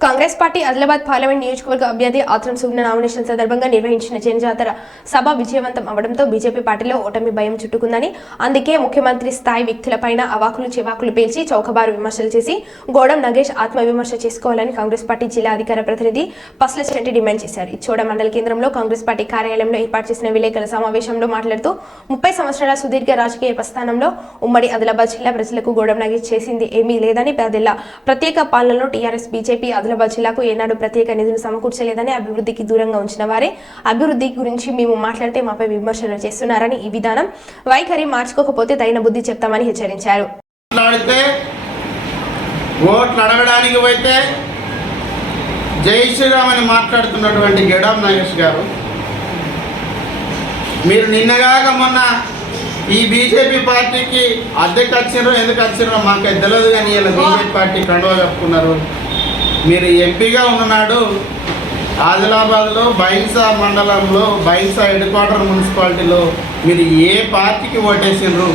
Congress party Adilabad parliament నియోజకవర్గ అభ్యర్థి ఆత్రం Sugna nomination సందర్భంగా నిర్వహించిన జనజాతర సభ విజయవంతం అవడంతో బీజేపీ పార్టీలో ఓటమి భయం చుట్టుకుందని అందుకే ముఖ్యమంత్రి స్థాయి వ్యక్తులపైన అవాకులు చివాకులు పేల్చి చౌకబారు విమర్శలు చేసి గోడం నగేష్ ఆత్మవిమర్శ చేసుకోవాలని కాంగ్రెస్ పార్టీ జిల్లా అధికార ప్రతినిధి పస్ల చెట్టి డిమాండ్ చేశారు. ఇచ్చోడ మండల కేంద్రంలో కాంగ్రెస్ పార్టీ కార్యాలయంలో ఏర్పాటు చేసిన విలేకరుల సమావేశంలో మాట్లాడుతూ ముప్పై సంవత్సరాల సుదీర్ఘ రాజకీయ ప్రస్థానంలో ఉమ్మడి ఆదిలాబాద్ జిల్లా ప్రజలకు గోడం నగేష్ చేసింది ఏమీ లేదని పదేళ్ళ ప్రత్యేక పాలనలో టీఆర్ఎస్ బీజేపీ ఆదిలాబాద్ జిల్లాకు ఏనాడు ప్రత్యేక నిధులు సమకూర్చలేదని అభివృద్ధికి దూరంగా ఉంచిన వారే అభివృద్ధి గురించి మేము మాట్లాడితే మాపై విమర్శలు చేస్తున్నారని ఈ విధానం. వైఖరి మార్చుకోకపోతే తగిన బుద్ధి చెప్తామని హెచ్చరించారు. ఓట్లు అడగడానికి పోతే జై శ్రీరామ్ అని మాట్లాడుతున్నటువంటి గెడాం నాగేష్ గారు మీరు నిన్నగాక మొన్న ఈ బీజేపీ పార్టీకి అద్దెకి వచ్చినారో ఎందుకు వచ్చినారో మాకు తెలియదు కానీ ఇలా బీజేపీ పార్టీ కండువా చెప్పుకున్నారు మీరు ఎంపీగా ఉన్ననాడు ఆదిలాబాద్లో బైన్సా మండలంలో బైన్సా హెడ్ క్వార్టర్ మున్సిపాలిటీలో మీరు ఏ పార్టీకి ఓటేసినారు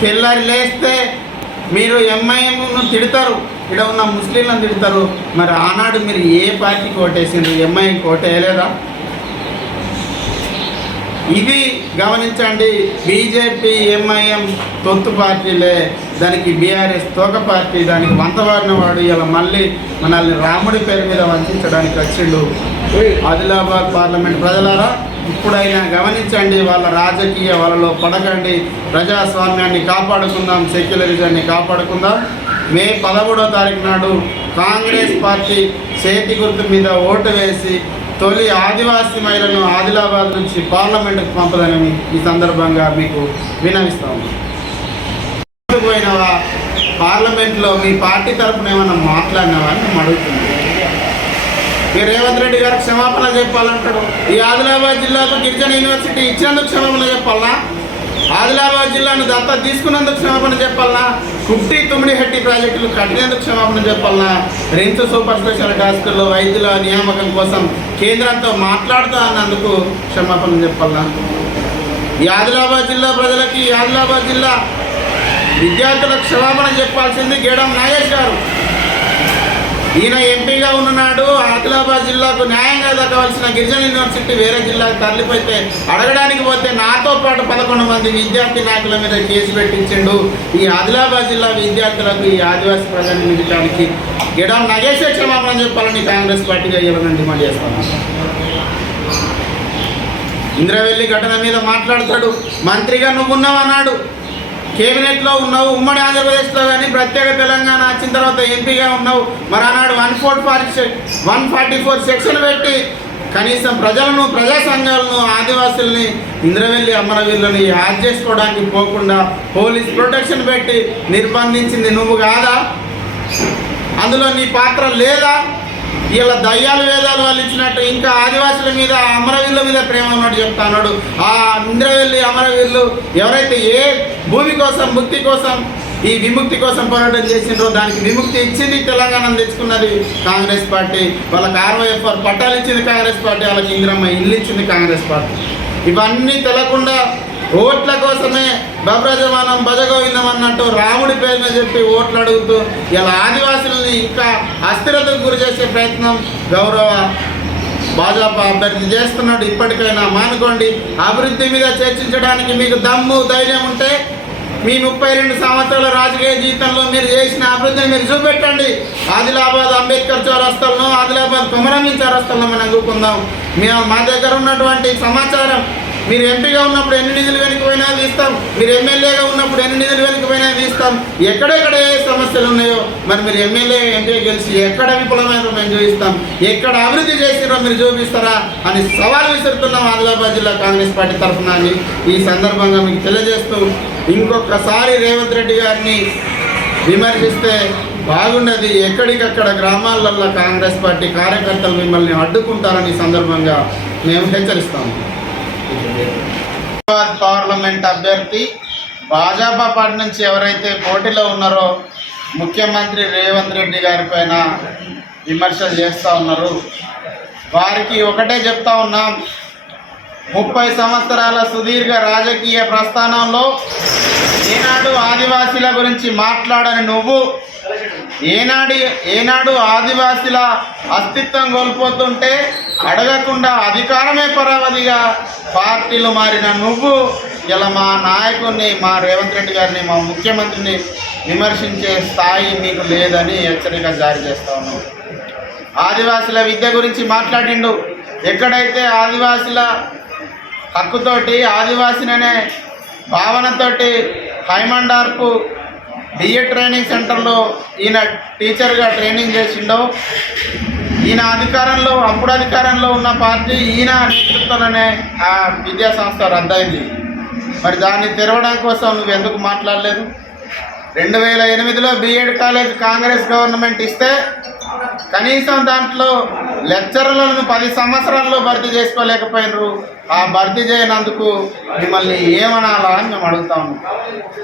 తెల్లారి లేస్తే మీరు ఎంఐఎంను తిడతారు. ఇక్కడ ఉన్న ముస్లింలను తిడతారు. మరి ఆనాడు మీరు ఏ పార్టీకి ఓటేసిండ్రు? ఎంఐఎంకి ఓటేయలేదా? ఇది గమనించండి బీజేపీ ఎంఐఎం తొత్తు పార్టీలే. దానికి బీఆర్ఎస్ తోక పార్టీ దానికి వంతవాడిన వాడు ఇలా మళ్ళీ మనల్ని రాముడి పేరు మీద వంచడానికి వచ్చిండు. ఆదిలాబాద్ పార్లమెంట్ ప్రజలారా ఇప్పుడైనా గమనించండి వాళ్ళ రాజకీయ వాళ్ళలో పడకండి. ప్రజాస్వామ్యాన్ని కాపాడుకుందాం సెక్యులరిజాన్ని కాపాడుకుందాం. మే పదమూడో తారీఖు నాడు కాంగ్రెస్ పార్టీ చేతి గుర్తు మీద ఓటు వేసి తొలి ఆదివాసీ మహిళను ఆదిలాబాద్ నుంచి పార్లమెంటుకు పంపదని ఈ సందర్భంగా మీకు వినవిస్తాము పోయినవా పార్లమెంట్లో మీ పార్టీ తరపున ఏమన్నా మాట్లాడినావా అని మేము అడుగుతున్నాం. రేవంత్ రెడ్డి గారు క్షమాపణ చెప్పాలంటాడు ఈ ఆదిలాబాద్ జిల్లాకు గిరిజన యూనివర్సిటీ ఇచ్చినందుకు క్షమాపణ చెప్పాలా? ఆదిలాబాద్ జిల్లాను దత్తా తీసుకున్నందుకు క్షమాపణ చెప్పాలనా? కుట్టి తుమ్మిడి హెట్టి ప్రాజెక్టులు కట్టినందుకు క్షమాపణ చెప్పాలనా? రిమ్స్ సూపర్ స్పెషాలిటీ హాస్పిటల్లో వైద్యుల నియామకం కోసం కేంద్రంతో మాట్లాడుతా అన్నందుకు క్షమాపణ చెప్పాలనా? ఈ ఆదిలాబాద్ జిల్లా ప్రజలకి ఆదిలాబాద్ జిల్లా విద్యార్థులకు క్షమాపణ చెప్పాల్సింది గేడం నాగేష్ గారు. ఈయన ఎంపీగా ఉన్ననాడు ఆదిలాబాద్ జిల్లాకు న్యాయంగా దక్కవలసిన గిరిజన యూనివర్సిటీ వేరే జిల్లాకు తరలిపోతే అడగడానికి పోతే నాతో పాటు పదకొండు మంది విద్యార్థి నాయకుల మీద కేసు పెట్టించిండు ఈ ఆదిలాబాద్ జిల్లా విద్యార్థులకు ఈ ఆదివాసీ ప్రజల్ని నిలిచడానికి గిడం నగేశ్వర క్షమాపణ చెప్పాలని కాంగ్రెస్ పార్టీగా ఇవ్వాలని డిమాండ్ చేస్తాను ఇంద్రవెల్లి ఘటన మీద మాట్లాడతాడు. మంత్రిగా నువ్వు ఉన్నావు అన్నాడు కేబినెట్లో ఉన్నావు ఉమ్మడి ఆంధ్రప్రదేశ్లో కానీ ప్రత్యేక తెలంగాణ వచ్చిన తర్వాత ఎంపీగా ఉన్నావు మరి ఆనాడు one four forty one forty four section పెట్టి కనీసం ప్రజలను ప్రజా సంఘాలను ఆదివాసుల్ని ఇంద్రవెల్లి అమరవీరులను యాడ్ చేసుకోవడానికి పోకుండా పోలీస్ ప్రొటెక్షన్ పెట్టి నిర్బంధించింది నువ్వు కాదా? అందులో నీ పాత్ర లేదా? వీళ్ళ దయ్యాలు వేదాలు వాళ్ళు ఇచ్చినట్టు ఇంకా ఆదివాసుల మీద అమరవీరుల మీద ప్రేమ ఉన్నట్టు చెప్తా అన్నాడు. ఆ ఇంద్రవెల్లి అమరవీరులు ఎవరైతే ఏ భూమి కోసం ముక్తి కోసం ఈ విముక్తి కోసం పోరాటం చేసిండ్రు. దానికి విముక్తి ఇచ్చింది తెలంగాణ తెచ్చుకున్నది కాంగ్రెస్ పార్టీ. వాళ్ళకి ఆర్వైఎఫ్ఆర్ పట్టాలు ఇచ్చింది కాంగ్రెస్ పార్టీ వాళ్ళకి ఇందిరమ్మ ఇల్లు ఇచ్చింది కాంగ్రెస్ పార్టీ. ఇవన్నీ తెలకుండా ఓట్ల కోసమే బబ్రజమానం భజగోవిందం అన్నట్టు రాముడి పేరున చెప్పి ఓట్లు అడుగుతూ ఇలా ఆదివాసుల్ని ఇంకా అస్థిరతకు గురి చేసే ప్రయత్నం గౌరవ భాజపా అభ్యర్థి చేస్తున్నాడు ఇప్పటికైనా. మానుకోండి అభివృద్ధి మీద చర్చించడానికి మీకు దమ్ము ధైర్యం ఉంటే మీ ముప్పై రెండు సంవత్సరాల రాజకీయ జీవితంలో మీరు చేసిన అభివృద్ధిని మీరు చూపెట్టండి. ఆదిలాబాద్ అంబేద్కర్ చౌరస్తలను ఆదిలాబాద్ కుమరంగి చౌరస్తలను మనం అనుకుందాం మేము మా దగ్గర ఉన్నటువంటి సమాచారం మీరు ఎంపీగా ఉన్నప్పుడు ఎన్ని నిధులు వెనుకపోయినా తీస్తాం మీరు ఎమ్మెల్యేగా ఉన్నప్పుడు ఎన్ని నిధులు వెనుకపోయినా తీస్తాం ఎక్కడెక్కడ ఏ సమస్యలు ఉన్నాయో మరి మీరు ఎమ్మెల్యే ఎంపీ గెలిచి ఎక్కడ విఫలమైన మేము చూపిస్తాం. ఎక్కడ అభివృద్ధి చేసిరో మీరు చూపిస్తారా అని సవాల్ విసురుతున్నాం ఆదిలాబాద్ జిల్లా కాంగ్రెస్ పార్టీ తరఫున అని ఈ సందర్భంగా మీకు తెలియజేస్తూ ఇంకొకసారి రేవంత్ రెడ్డి గారిని విమర్శిస్తే బాగున్నది ఎక్కడికక్కడ గ్రామాలలో కాంగ్రెస్ పార్టీ కార్యకర్తలు మిమ్మల్ని అడ్డుకుంటారని సందర్భంగా మేము హెచ్చరిస్తాము హైదరాబాద్ పార్లమెంట్ అభ్యర్థి భాజపా పార్టీ నుంచి ఎవరైతే పోటీలో ఉన్నారో ముఖ్యమంత్రి రేవంత్ రెడ్డి గారి పైన విమర్శలు చేస్తూ ఉన్నారు. వారికి ఒకటే చెప్తా ఉన్నాం. ముప్పై సంవత్సరాల సుదీర్ఘ రాజకీయ ప్రస్థానంలో ఏనాడు ఆదివాసీల గురించి మాట్లాడని నువ్వు ఏనాడు ఏనాడు ఆదివాసీల అస్తిత్వం కోల్పోతుంటే అడగకుండా అధికారమే పరావధిగా పార్టీలు మారిన నువ్వు ఇలా మా నాయకుడిని మా రేవంత్ రెడ్డి గారిని మా ముఖ్యమంత్రిని విమర్శించే స్థాయి మీకు లేదని హెచ్చరిక జారీ చేస్తా ఉన్నాం ఆదివాసుల విద్య గురించి మాట్లాడిండు. ఎక్కడైతే ఆదివాసుల హక్కుతోటి ఆదివాసిననే భావనతోటి హైమండార్పు డిఏ ట్రైనింగ్ సెంటర్లో ఈయన టీచర్గా ట్రైనింగ్ చేసిండో ఈయన అధికారంలో అప్పుడు అధికారంలో ఉన్న పార్టీ ఈయన నేతృత్వంలోనే ఆ విద్యా సంస్థ రద్దయింది. మరి దాన్ని తెరవడం కోసం నువ్వు ఎందుకు మాట్లాడలేదు? రెండు వేల ఎనిమిదిలో బీఎడ్ కాలేజ్ కాంగ్రెస్ గవర్నమెంట్ ఇస్తే కనీసం దాంట్లో లెక్చరర్లను పది సంవత్సరాల్లో భర్తీ చేసుకోలేకపోయినరు. ఆ భర్తీ చేయనందుకు మిమ్మల్ని ఏమనాలా అని మేము అడుగుతాము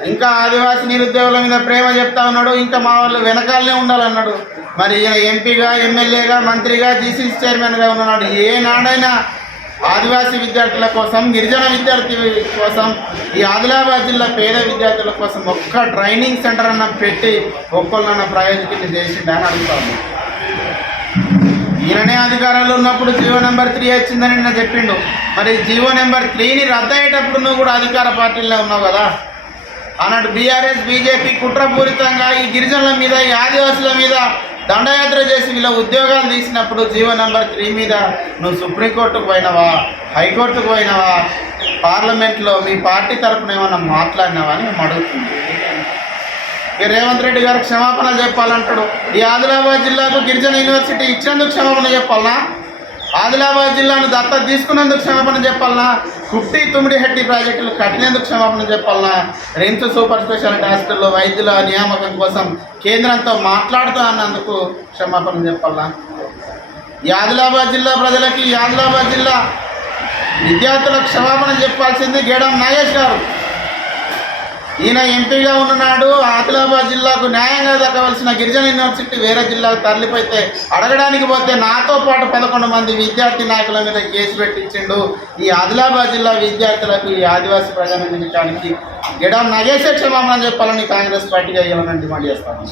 ఇంకా ఆదివాసీ నిరుద్యోగుల మీద ప్రేమ చెప్తా ఉన్నాడు ఇంకా మా వాళ్ళు వెనకాలనే ఉండాలన్నాడు. మరి ఈయన ఎంపీగా ఎమ్మెల్యేగా మంత్రిగా జీసీసీ చైర్మన్గా ఉన్నాడు. ఏ నాడైనా ఆదివాసీ విద్యార్థుల కోసం గిరిజన విద్యార్థి కోసం ఈ ఆదిలాబాద్ జిల్లా పేద విద్యార్థుల కోసం ఒక్క ట్రైనింగ్ సెంటర్ అన్న పెట్టి ఒక్కళ్ళన్న ప్రయోజకులు చేసిండని అడుగుతాము ఈయననే అధికారంలో ఉన్నప్పుడు జీవో నెంబర్ త్రీ వచ్చిందని నిన్న చెప్పిండు. మరి జీవో నెంబర్ త్రీని రద్దయ్యేటప్పుడు నువ్వు కూడా అధికార పార్టీలో ఉన్నావు కదా? అన్నట్టు బీఆర్ఎస్ బీజేపీ కుట్రపూరితంగా ఈ గిరిజనుల మీద ఈ ఆదివాసుల మీద దండయాత్ర చేసి వీళ్ళ ఉద్యోగాలు తీసినప్పుడు జీవో నెంబర్ త్రీ మీద నువ్వు సుప్రీంకోర్టుకు పోయినావా? హైకోర్టుకు పోయినావా? పార్లమెంట్లో మీ పార్టీ తరఫున ఏమన్నా మాట్లాడినావా అని మేము అడుగుతున్నాం. రేవంత్ రెడ్డి గారు క్షమాపణ చెప్పాలంటాడు. ఈ ఆదిలాబాద్ జిల్లాకు గిరిజన యూనివర్సిటీ ఇచ్చినందుకు క్షమాపణ చెప్పాలనా? ఆదిలాబాద్ జిల్లాను దత్తత తీసుకున్నందుకు క్షమాపణ చెప్పాలనా? కుట్టి తుమ్మిడి హెట్టి ప్రాజెక్టులు కట్టినందుకు క్షమాపణ చెప్పాలనా? రిమ్స్ సూపర్ స్పెషాలిటీ హాస్పిటల్లో వైద్యుల నియామకం కోసం కేంద్రంతో మాట్లాడుతూ అన్నందుకు క్షమాపణ చెప్పాలనా? ఈ ఆదిలాబాద్ జిల్లా ప్రజలకి ఈ ఆదిలాబాద్ జిల్లా విద్యార్థులకు క్షమాపణ చెప్పాల్సింది గేడం నాగేష్ గారు. ఈయన ఎంపీగా ఉన్ననాడు ఆదిలాబాద్ జిల్లాకు న్యాయంగా దక్కవలసిన గిరిజన యూనివర్సిటీ వేరే జిల్లాకు తరలిపోతే అడగడానికి పోతే నాతో పాటు పదకొండు మంది విద్యార్థి నాయకుల మీద కేసు పెట్టించిండు. ఈ ఆదిలాబాద్ జిల్లా విద్యార్థులకు ఈ ఆదివాసీ ప్రజానికానికి గిడం నగేసే క్షమాపణ చెప్పాలని కాంగ్రెస్ పార్టీగా ఏమన్నా డిమాండ్ చేస్తాను